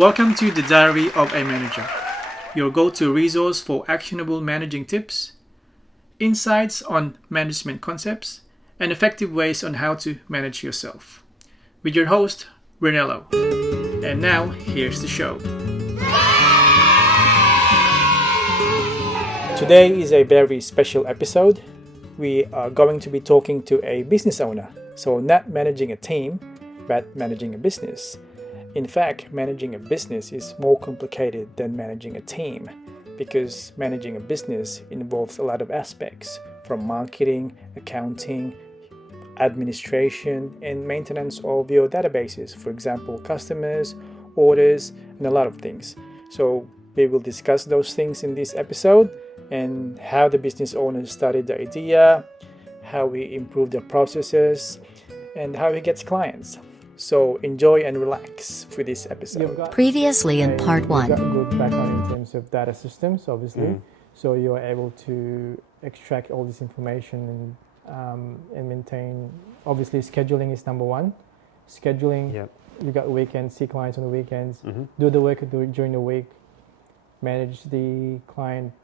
Welcome to the Diary of a Manager, your go-to resource for actionable managing tips, insights on management concepts, and effective ways on how to manage yourself. With your host, Brunello. And now, here's the show. Today is a very special episode. We are going to be talking to a business owner. So not managing a team, but managing a business. In fact, managing a business is more complicated than managing a team because managing a business involves a lot of aspects from marketing, accounting, administration, and maintenance of your databases. For example, customers, orders, and a lot of things. So we will discuss those things in this episode and how the business owner started the idea, how we improve the processes, and how he gets clients. So enjoy and relax for this episode. Previously in part 1. You've got a good background in terms of data systems, obviously. So you're able to extract all this information and maintain. Obviously, scheduling is number one. Scheduling, you got weekends, see clients on the weekends, do the work during the week, manage the client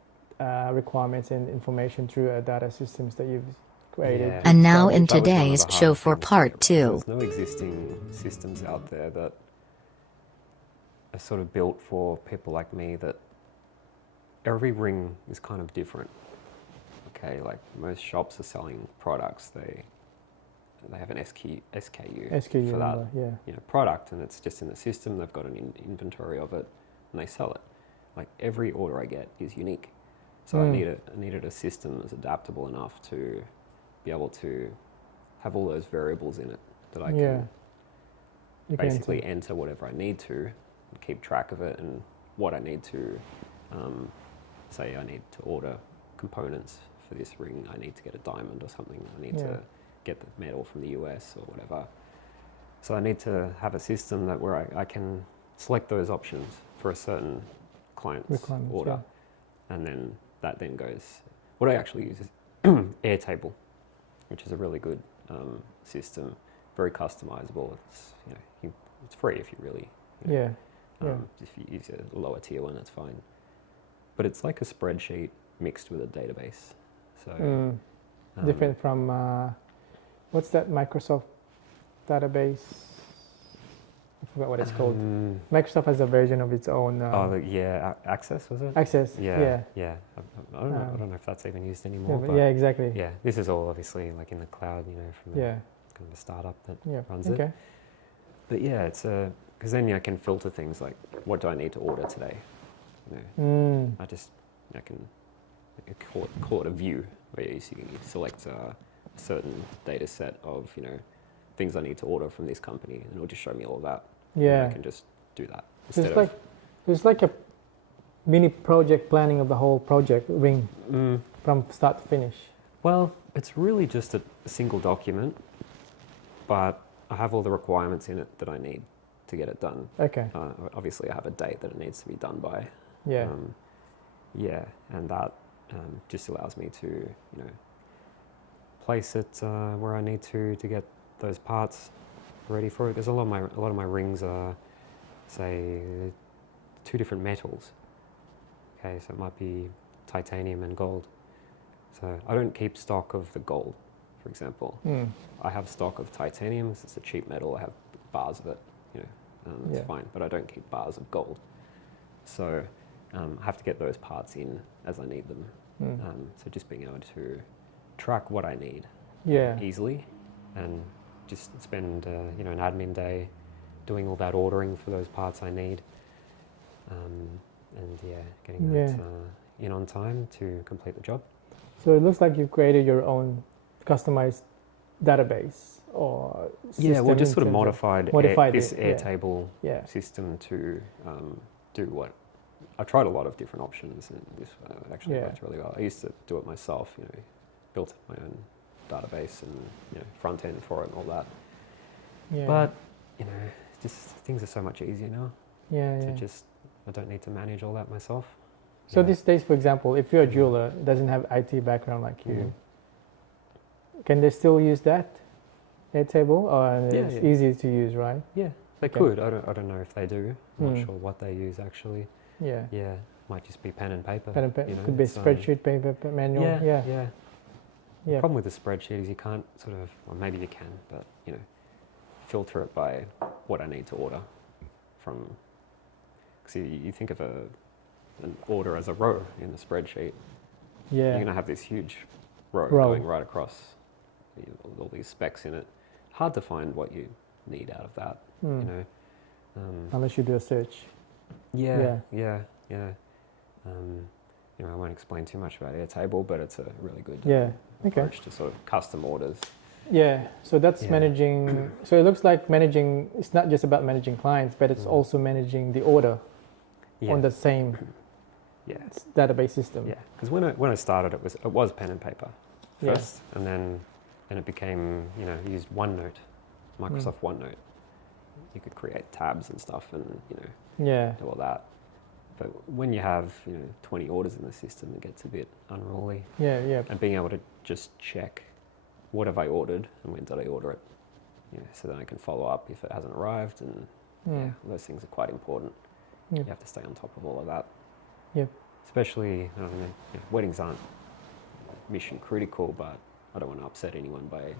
requirements and information through data systems that you've created. Yeah. And now in today's show for part 2. There's no existing systems out there that are sort of built for people like me that every ring is kind of different. Okay, like most shops are selling products, they have an SKU for that product, and it's just in the system, they've got an inventory of it, and they sell it. Like every order I get is unique. So I needed a system that's adaptable enough to be able to have all those variables in it that I can basically enter whatever I need to and keep track of it, and what I need to, say I need to order components for this ring, I need to get a diamond or something, I need to get the metal from the US or whatever. So I need to have a system that where I can select those options for a certain client's order. And then that then goes, what I actually use is Airtable, which is a really good system, very customizable. It's it's free if you really if you use a lower tier one, that's fine. But it's like a spreadsheet mixed with a database. So different from what's that Microsoft database? I forgot what it's called. Microsoft has a version of its own. Access, was it? Access. Yeah. I don't know if that's even used anymore. But exactly. Yeah, this is all obviously like in the cloud, from kind of a startup that runs it. But yeah, it's because then I can filter things like, what do I need to order today? I can call it a view where you select a certain data set of things I need to order from this company, and it'll just show me all of that. Yeah, and I can just do that. It's like a mini project planning of the whole project ring from start to finish. Well, it's really just a single document, but I have all the requirements in it that I need to get it done. Okay. Obviously, I have a date that it needs to be done by. Yeah. And that just allows me to place it where I need to get those parts ready for it, because a lot of my rings are, say, 2 different metals. Okay, so it might be titanium and gold. So I don't keep stock of the gold, for example. I have stock of titanium. It's a cheap metal. I have bars of it. It's fine, but I don't keep bars of gold. So I have to get those parts in as I need them. So just being able to track what I need easily, and just spend an admin day doing all that ordering for those parts I need, and getting that in on time to complete the job. So it looks like you've created your own customized database or system. Just sort of modified this Airtable system to do what I tried a lot of different options, and this actually worked really well. I used to do it myself, built my own database and front end for it and all that. But just things are so much easier now. I don't need to manage all that myself. So these days, for example, if you're a jeweler, doesn't have IT background like you, can they still use that Airtable? Or it's easy to use, right? Yeah, They Okay. could. I don't know if they do. I'm Mm. not sure what they use actually. Yeah. Yeah, might just be pen and paper. Pen and paper. you know, Could be it's, spreadsheet, paper, manual. Yeah, Yeah. yeah. The Yeah. problem with the spreadsheet is you can't sort of, or maybe you can, but filter it by what I need to order from. Because you think of an order as a row in the spreadsheet. Yeah. You're going to have this huge row Row. going right across all these specs in it. Hard to find what you need out of that, Mm. you know. Unless you do a search. Yeah. I won't explain too much about Airtable, but it's a really good Yeah. Okay. approach to sort of custom orders. Yeah. So that's Yeah. managing. So it looks like managing. It's not just about managing clients, but it's Mm. also managing the order Yeah. on the same Yeah. database system. Yeah. Because when I started, it was pen and paper Yeah. first, and then it became you used OneNote, Microsoft OneNote. You could create tabs and stuff, and Yeah. do all that. But when you have 20 orders in the system, it gets a bit unruly. Yeah. Yeah. And being able to just check what have I ordered and when did I order it, so then I can follow up if it hasn't arrived, and Mm. those things are quite important. Yep. You have to stay on top of all of that. Yep. Especially, I don't know, weddings aren't mission critical, but I don't want to upset anyone by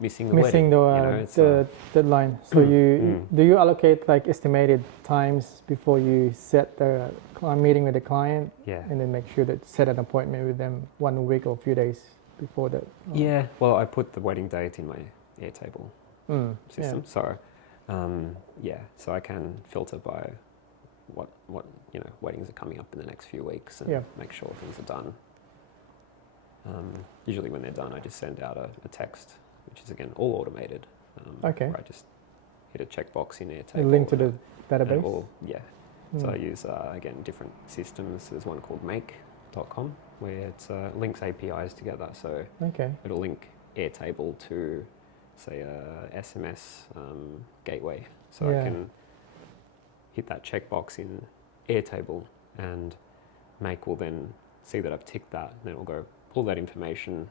missing the Missing wedding. It's the deadline. So Mm. do you allocate like estimated times before you set the meeting with the client, yeah. and then make sure that set an appointment with them 1 week or a few days before that? Yeah. Well, I put the wedding date in my Airtable Mm. system, so so I can filter by what weddings are coming up in the next few weeks, and Yeah. make sure things are done. Usually when they're done, I just send out a text, which is again all automated. Okay. Where I just hit a checkbox in Yeah. Airtable. A link to the and database. it will, So I Mm. use again different systems. There's one called Make.com where it links APIs together. So Okay. it'll link Airtable to, say, a SMS gateway. So Yeah. I can hit that checkbox in Airtable, and Make will then see that I've ticked that, and then it will go pull that information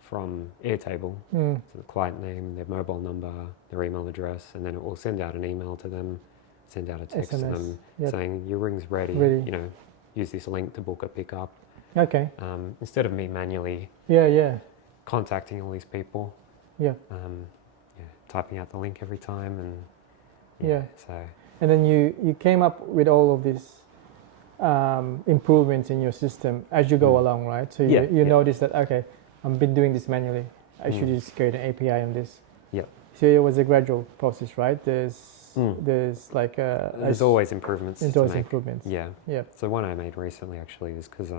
from Airtable, Mm. so the client name, their mobile number, their email address, and then it will send out an email to them, send out a text to SMS. them Yep. saying your ring's ready. Ready. Use this link to book a pickup. Okay. Instead of me manually Yeah. Yeah. contacting all these people, Yeah. typing out the link every time, and Yeah. so And then you came up with all of these improvements in your system as you go Mm. along, right? So Yeah, you yeah. notice that, okay, I've been doing this manually. I should Mm. just create an API on this. Yep. So it was a gradual process, right? There's Mm. like there's always improvements there's to always make. improvements. Yeah. Yeah. So one I made recently actually is because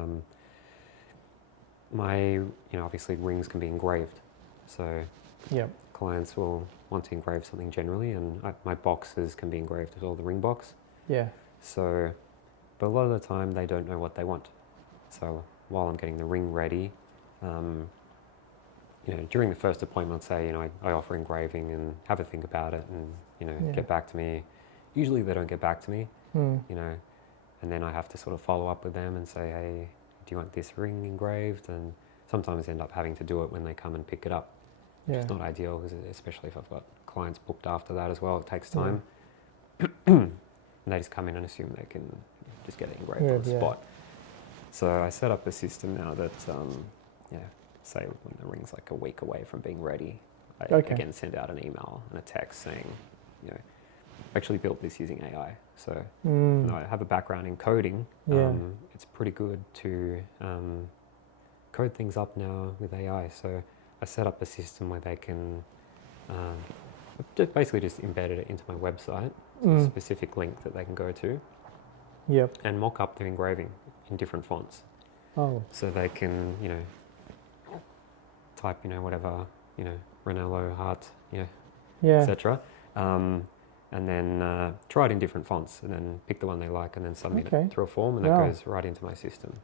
my obviously rings can be engraved, so Yeah. clients will want to engrave something generally, and my boxes can be engraved as well, the ring box. Yeah. So, but a lot of the time they don't know what they want. So while I'm getting the ring ready, during the first appointment, say, I offer engraving and have a think about it, and Yeah. get back to me. Usually they don't get back to me, Mm. and then I have to sort of follow up with them and say, hey, do you want this ring engraved? And sometimes end up having to do it when they come and pick it up. Yeah. It's not ideal, especially if I've got clients booked after that as well. It takes Yeah. time. And they just come in and assume they can just get it engraved on the Yeah. spot. So I set up a system now that, say when the ring's like a week away from being ready, I Okay. again send out an email and a text saying, I actually built this using AI. So Mm. I have a background in coding. Yeah. It's pretty good to code things up now with AI. So I set up a system where they can basically just embedded it into my website, so a Mm. specific link that they can go to, Yep. and mock up their engraving in different fonts. Oh. So they can, type, whatever, Ranello, heart, Yeah. etc. And then try it in different fonts, and then pick the one they like, and then submit Okay. it through a form, and Wow. that goes right into my system.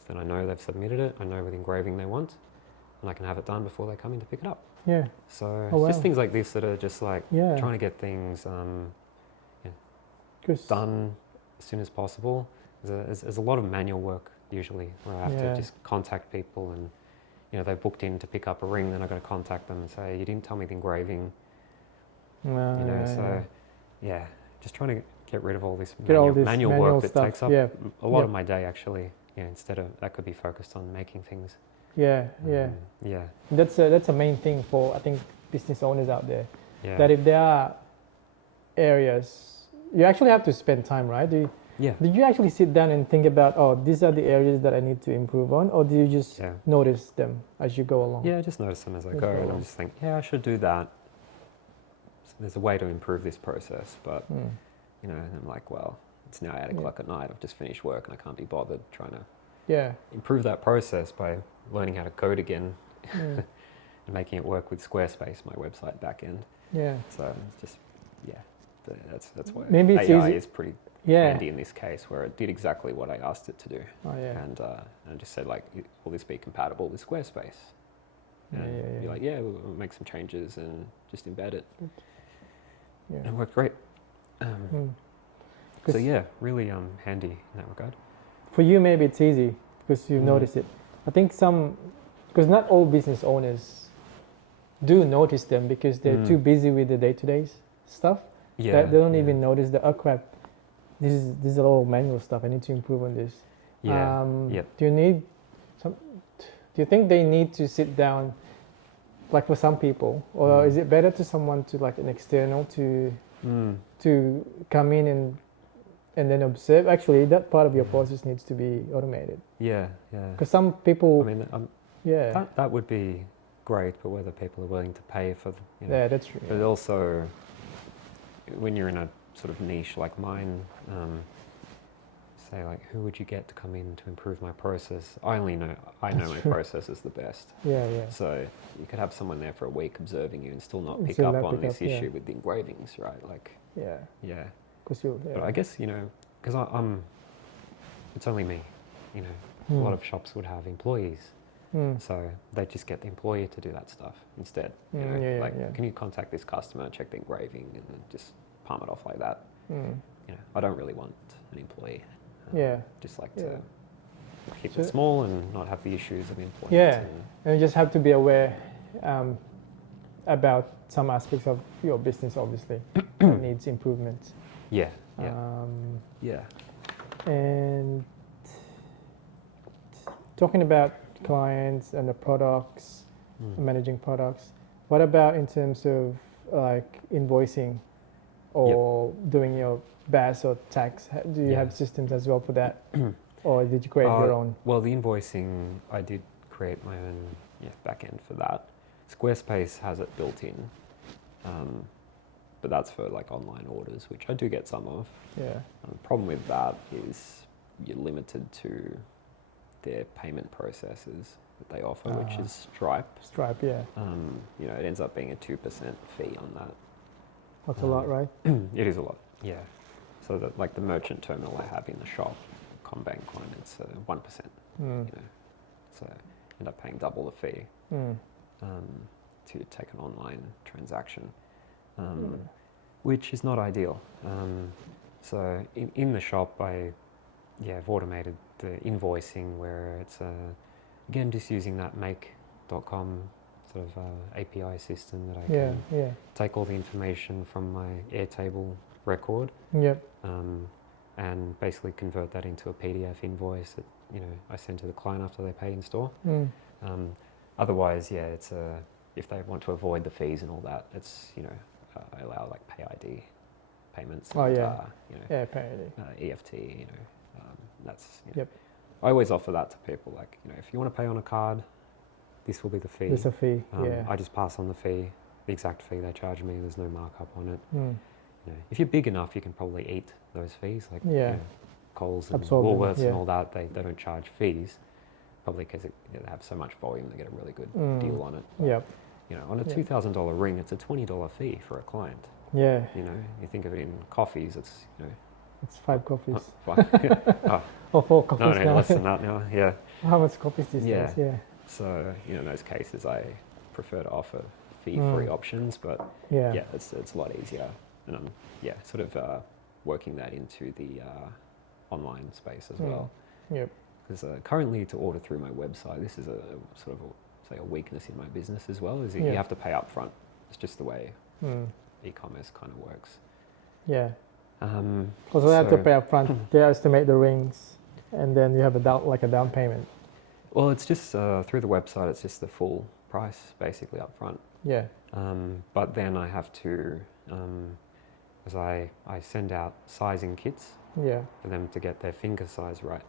So then I know they've submitted it, I know what engraving they want, and I can have it done before they come in to pick it up. Yeah. So Oh, just wow. things like this that are just like Yeah. trying to get things 'Cause- done as soon as possible. There's a lot of manual work usually, where I have Yeah. to just contact people, and they booked in to pick up a ring, then I've got to contact them and say, you didn't tell me the engraving So yeah, just trying to get rid of all this Get all this manual manual work that stuff, takes up yeah. a lot Yep. of my day actually. Yeah, instead of that could be focused on making things. Yeah. Yeah. That's a main thing for, I think, business owners out there. Yeah. That if there are areas, you actually have to spend time, right? Yeah. Did you actually sit down and think about, oh, these are the areas that I need to improve on, or do you just Yeah. notice them as you go along? Yeah, I just notice them as I As go, you go and I along. just think, yeah, I should do that. So there's a way to improve this process, but and I'm like, well, it's now 8:00 at night. I've just finished work, and I can't be bothered trying to Yeah. improve that process by learning how to code again and making it work with Squarespace, my website backend. Yeah. So it's just, that's why Maybe it's AI easy- is pretty Yeah. handy in this case, where it did exactly what I asked it to do, Oh yeah. and I just said like, will this be compatible with Squarespace? And Yeah. be like, yeah, we'll make some changes and just embed it, Yeah. and it worked great. So 'Cause yeah, really handy in that regard. For you, maybe it's easy because you've noticed it. I think because not all business owners do notice them because they're too busy with the day-to-day stuff. Yeah, That they don't even notice the, oh crap, this is all manual stuff. I need to improve on this. Yeah. Yep. Do you think they need to sit down, like for some people, or is it better to someone to like an external to come in and then observe? Actually, that part of your process needs to be automated. Yeah. Because some people, I mean, that would be great, but whether people are willing to pay for, yeah, that's true. But also, when you're in a sort of niche like mine, say like, who would you get to come in to improve my process? I know my process is the best. Yeah. So you could have someone there for a week observing you and still not pick Still up not on pick this up, yeah. issue with the engravings, right? Like, Yeah. yeah. Because But I guess, because I'm, it's only me, a lot of shops would have employees. So they just get the employee to do that stuff instead. Can you contact this customer, check the engraving, and then just palm it off like that? I don't really want an employee. Just like to keep it small and not have the issues of employment. Yeah, and you just have to be aware about some aspects of your business, obviously, that needs improvement. Yeah. And talking about clients and the products, managing products, what about in terms of like invoicing or doing your BAS or tax? Do you have systems as well for that? Or did you create your own? Well, the invoicing, I did create my own back end for that. Squarespace has it built in, but that's for like online orders, which I do get some of. Yeah. The problem with that is you're limited to their payment processes that they offer, which is Stripe. Stripe, yeah. It ends up being a 2% fee on that. That's a lot, right? It is a lot, yeah. So that like the merchant terminal I have in the shop, CommBank one, it's 1%. So I end up paying double the fee to take an online transaction, which is not ideal. So in the shop, I've automated the invoicing where it's again just using that make.com sort of API system that I can take all the information from my Airtable record and basically convert that into a PDF invoice that I send to the client after they pay in store. Otherwise, it's if they want to avoid the fees and all that, it's I allow like Pay ID payments. Oh, and, yeah. Pay ID. EFT. That's. I always offer that to people. Like if you want to pay on a card, this will be the fee. There's a fee. I just pass on the fee, the exact fee they charge me. There's no markup on it. If you're big enough, you can probably eat those fees. Like Coles and Woolworths and all that, they don't charge fees, probably because they have so much volume, they get a really good deal on it. But, on a $2,000 ring, it's a $20 fee for a client. Yeah. You think of it in coffees, it's It's 5 coffees. Oh, Or 4 coffees no, now. less than that now. Yeah. How much coffees these days? Yeah. So in those cases, I prefer to offer fee-free options, but it's a lot easier, and I'm sort of working that into the online space as well. Yep. Because currently, to order through my website, this is a sort of a weakness in my business as well. Is you have to pay up front. It's just the way e-commerce kind of works. Yeah. Also, they have to So- pay up front. They estimate the rings, and then you have a down payment. Well, it's just through the website. It's just the full price basically up front. Yeah. But then I have to, as I send out sizing kits Yeah. for them to get their finger size right,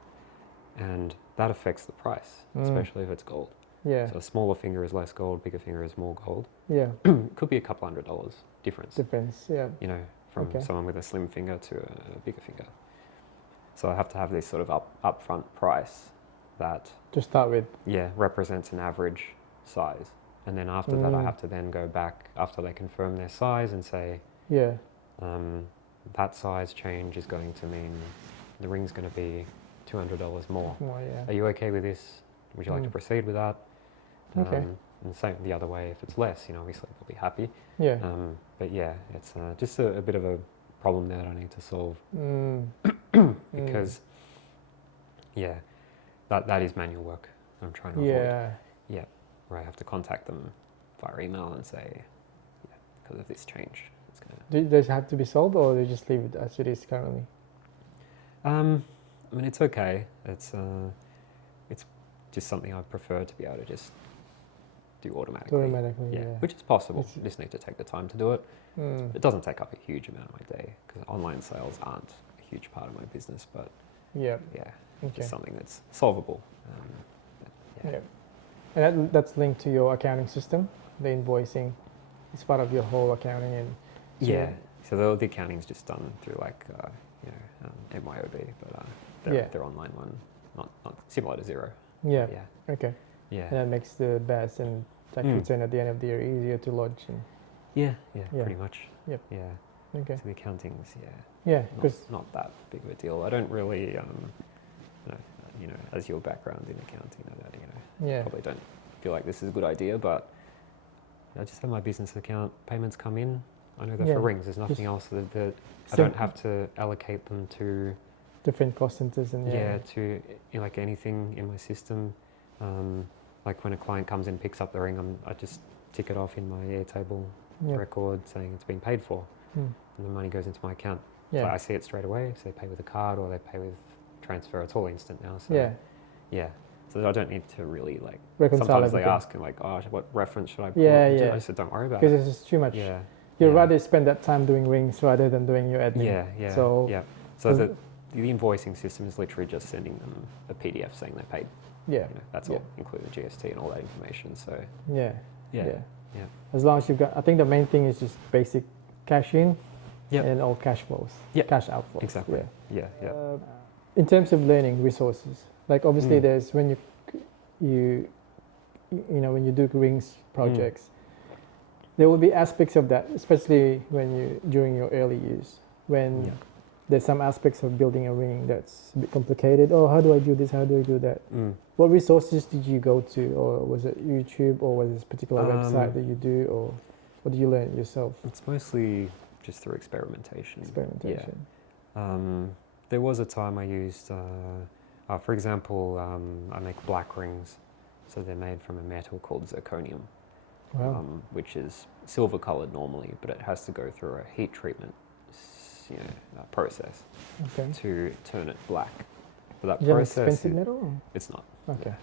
and that affects the price, especially if it's gold. Yeah. So a smaller finger is less gold, bigger finger is more gold. Yeah. It could be a couple $100 difference. Difference. Yeah. You know, from Okay. someone with a slim finger to a bigger finger. So I have to have this sort of upfront price that, To start with. yeah, represents an average size. And then after that, I have to then go back after they confirm their size and say, Yeah. that size change is going to mean the ring's going to be $200 more. Well, yeah. Are you okay with this? Would you like to proceed with that? Okay. And same the other way, if it's less, you know, obviously they'll be happy. Yeah. But yeah, it's just a bit of a problem there that I need to solve because, yeah, that is manual work I'm trying to avoid. Yeah. Yeah, where I have to contact them via email and say, yeah, because of this change, it's gonna. Does it have to be solved, or they just leave it as it is currently? I mean, it's okay. It's just something I prefer to be able to just do automatically. Automatically, yeah. Which is possible. It's- You just need to take the time to do it. It doesn't take up a huge amount of my day because online sales aren't a huge part of my business, but Yeah. yeah, Okay. just something that's solvable. Yeah. And that's linked to your accounting system, the invoicing. It's part of your whole accounting and. so- Yeah. So the accounting's just done through like MYOB, but their online one, not similar to Xero. Yeah. Yeah. Okay. Yeah. And that makes the BAS and tax return at the end of the year easier to lodge. And, Yeah. Yeah. Pretty much. Yep. Yeah. okay. So the accounting's Yeah. Because not that big of a deal. I don't really, as your background in accounting, yeah. probably don't feel like this is a good idea, but I just have my business account payments come in. I know they're Yeah, for rings. There's nothing else that I don't have to allocate them to. Different cost centers and To like anything in my system. Like when a client comes in and picks up the ring, I just tick it off in my Airtable record saying it's been paid for, and the money goes into my account. Yeah. So I see it straight away. So they pay with a card or they pay with transfer. It's all instant now. So Yeah. yeah. So I don't need to really like. Reconcile Sometimes everything. they ask like, "Oh, what reference should I put?" Yeah. I said, "Don't worry about Because it." it's just too much. Yeah. You'd yeah. rather spend that time doing rings rather than doing your admin. Yeah. So So does the invoicing system is literally just sending them a PDF saying they paid. yeah. That's all, including GST and all that information. So Yeah. yeah. As long as you've got, I think the main thing is just basic cash in Yep. and all cash flows. Yep. Cash outflows. Exactly. Yeah. In terms of learning resources, like obviously there's when you when you do rings projects, there will be aspects of that, especially during your early years when there's some aspects of building a ring that's a bit complicated. Oh, how do I do this? How do I do that? What resources did you go to, or was it YouTube, or was it a particular website that you do, or what did you learn yourself? It's mostly just through experimentation. Experimentation. Yeah. There was a time I used, for example, I make black rings. So they're made from a metal called zirconium, Wow. which is silver colored normally, but it has to go through a heat treatment process Okay. to turn it black. But that Is it an process, expensive metal? it's not. Okay.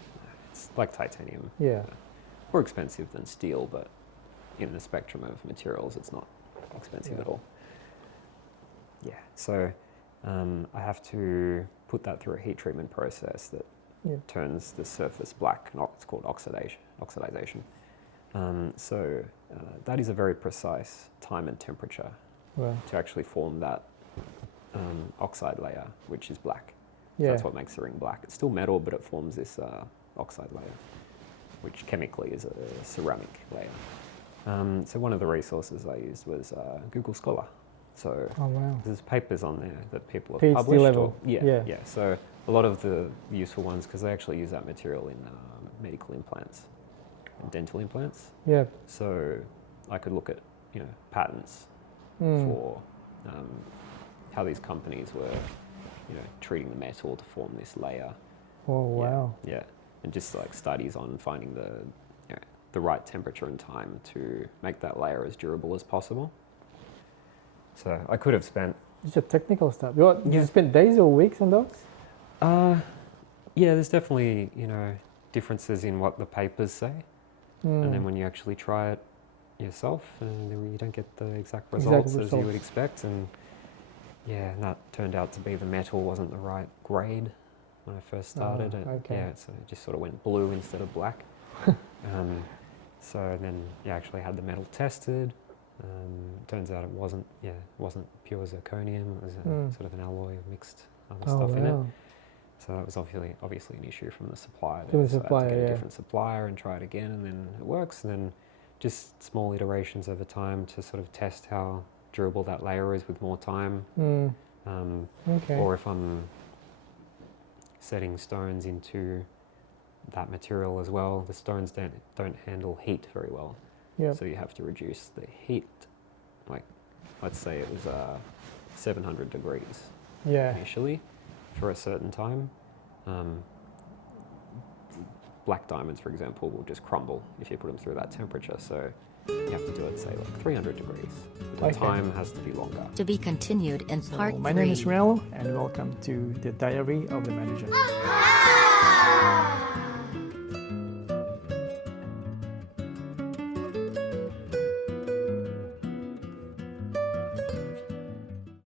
It's like titanium. Yeah. More expensive than steel, but in the spectrum of materials, it's not expensive at all. Yeah, so I have to put that through a heat treatment process that turns the surface black. It's called oxidization. So that is a very precise time and temperature Wow. to actually form that oxide layer, which is black. So Yeah. that's what makes the ring black. It's still metal, but it forms this oxide layer, which chemically is a ceramic layer. So one of the resources I used was Google Scholar. So Oh wow. there's papers on there that people have PhD published. level. Yeah. So a lot of the useful ones, because they actually use that material in medical implants and dental implants. Yeah. So I could look at patents Mm. for how these companies were treating the metal to form this layer. Oh wow. Yeah, and just like studies on finding the right temperature and time to make that layer as durable as possible. So I could have spent. Just a technical stuff. What, Yeah. you spend days or weeks on those? Yeah, there's definitely, differences in what the papers say. And Hmm. then when you actually try it yourself, and then you don't get the exact results as you would expect. And yeah, and that turned out to be the metal wasn't the right grade when I first started. okay. Yeah, so it just sort of went blue instead of black. So then, yeah, actually had the metal tested. Turns out it wasn't pure zirconium. It was sort of an alloy of mixed other stuff in it. So that was obviously an issue from the supplier. From the So I had supplier, to get a yeah. different supplier and try it again, and then it works. And then just small iterations over time to sort of test how durable that layer is with more time. Hmm. Okay. Or if I'm setting stones into that material as well, the stones don't handle heat very well. Yeah. So you have to reduce the heat. Like, let's say it was 700 degrees Yeah. initially for a certain time. Black diamonds, for example, will just crumble if you put them through that temperature. So you have to do it, say, like 300 degrees. The Okay. time has to be longer. To be continued in part My name is 3. Rel, and welcome to the Diary of the Manager.